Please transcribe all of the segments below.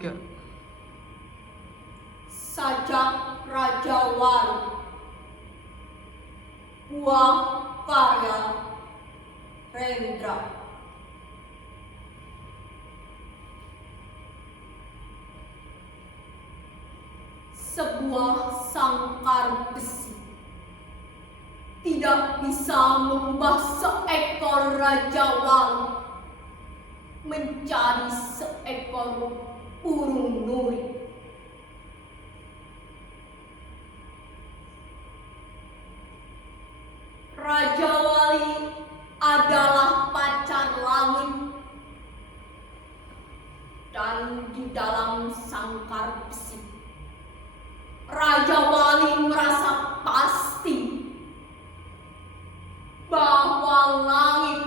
Ya. Sajak Raja Wali, buah karya Rendra. Sebuah sangkar besi tidak bisa mengubah seekor Raja Wali menjadi seekor burung nuri. Raja Wali adalah pacar langit, dan di dalam sangkar besi Raja Wali merasa pasti bahwa langit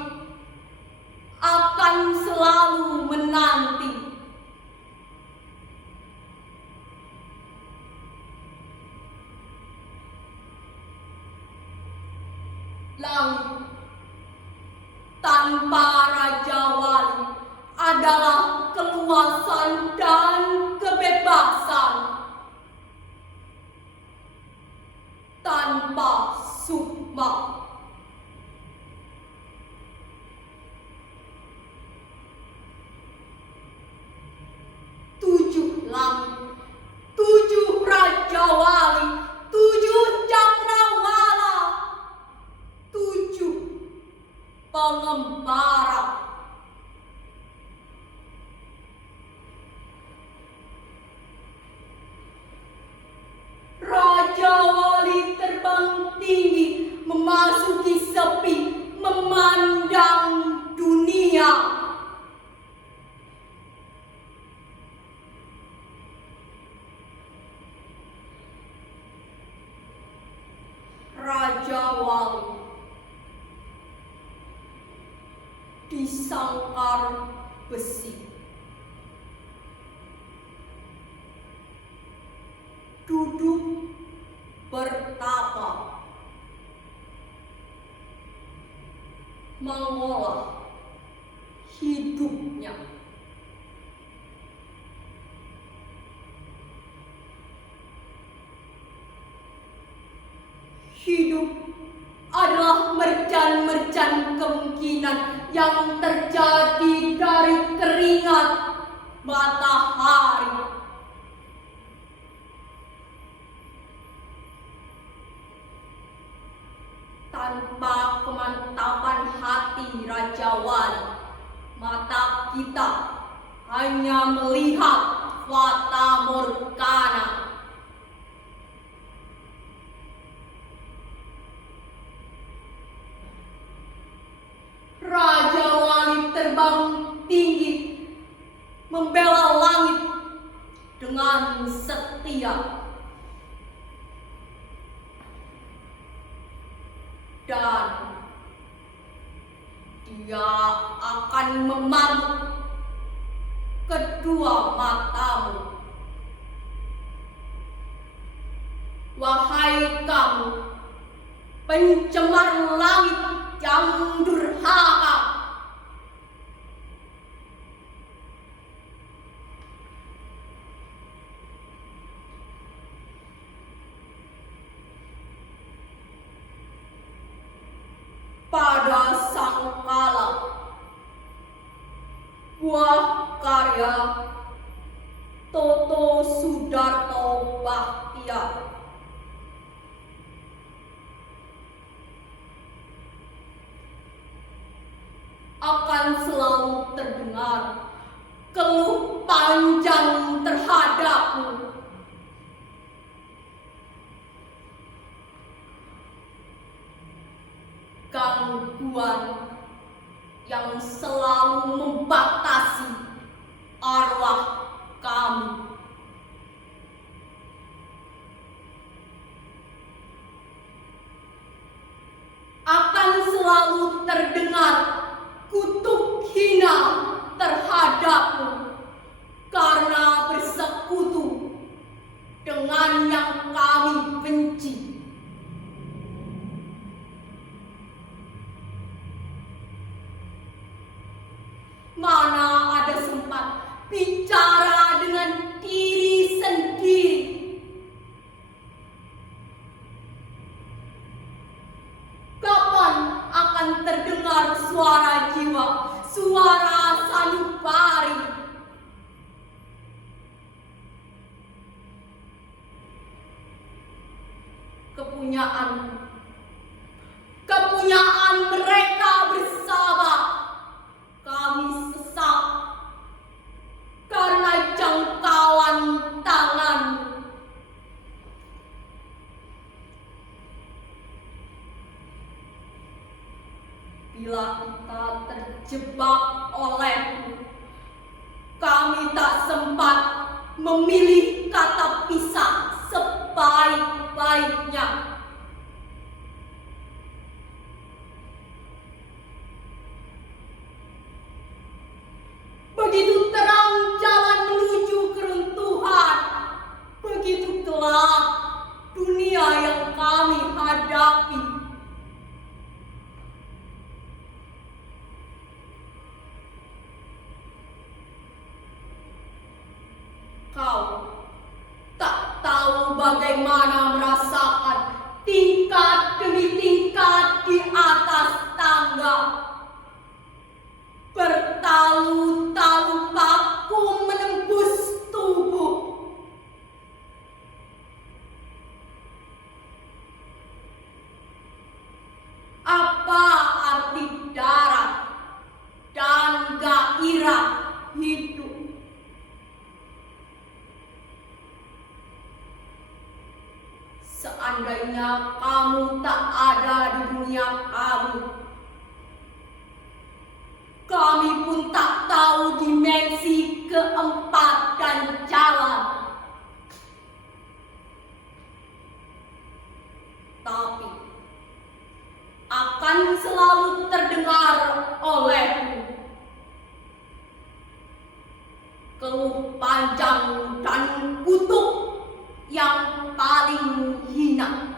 akan selalu menanti. Langit tanpa Raja Wali adalah keluasan dan kebebasan. Tanpa Sukma, tujuh langit, tujuh Raja Wali, tujuh cakrawala, tujuh pengembara. Raja Wali terbang tinggi, memasuki sepi, memandang dunia. Raja Wali di sangkar besi duduk bertapa, mengolah hidupnya. Hidup adalah merjan-merjan kemungkinan yang terjadi dari keringat matahari. Tanpa kemantapan hati Raja Wali, mata kita hanya melihat fata morgana. Raja Wali terbang tinggi, membela langit dengan setia. Dan dia akan memanggul kedua matamu. Wahai kamu, pencemar langit yang durhaka, pada sangkala buah karya Toto Sudarto Bachtiar akan selalu terdengar keluh panjang terhadapmu. Gangguan yang selalu membatasi arwah kami. Akan selalu terdengar kutuk hina terhadapmu karena bersekutu dengan yang kami benci. Mana ada sempat bicara dengan kepunyaan mereka bersama. Kami sesak karena jangkauan tangan. Bila kita terjebak olehmu, kami tak sempat memilih kata pisah sebaik-baiknya. Begitu terang jalan menuju keruntuhan, begitu gelap dunia yang kami hadapi. Kau tak tahu bagaimana merasakan tingkat demi tingkat di atas tangga. Bertalu-talu paku menembus tubuh. Apa arti darah dan gairah hidup? Seandainya kamu tak ada di dunia kami pun tak tahu dimensi keempat dan jalan. Tapi akan selalu terdengar olehmu keluh panjang dan kutuk yang paling hina.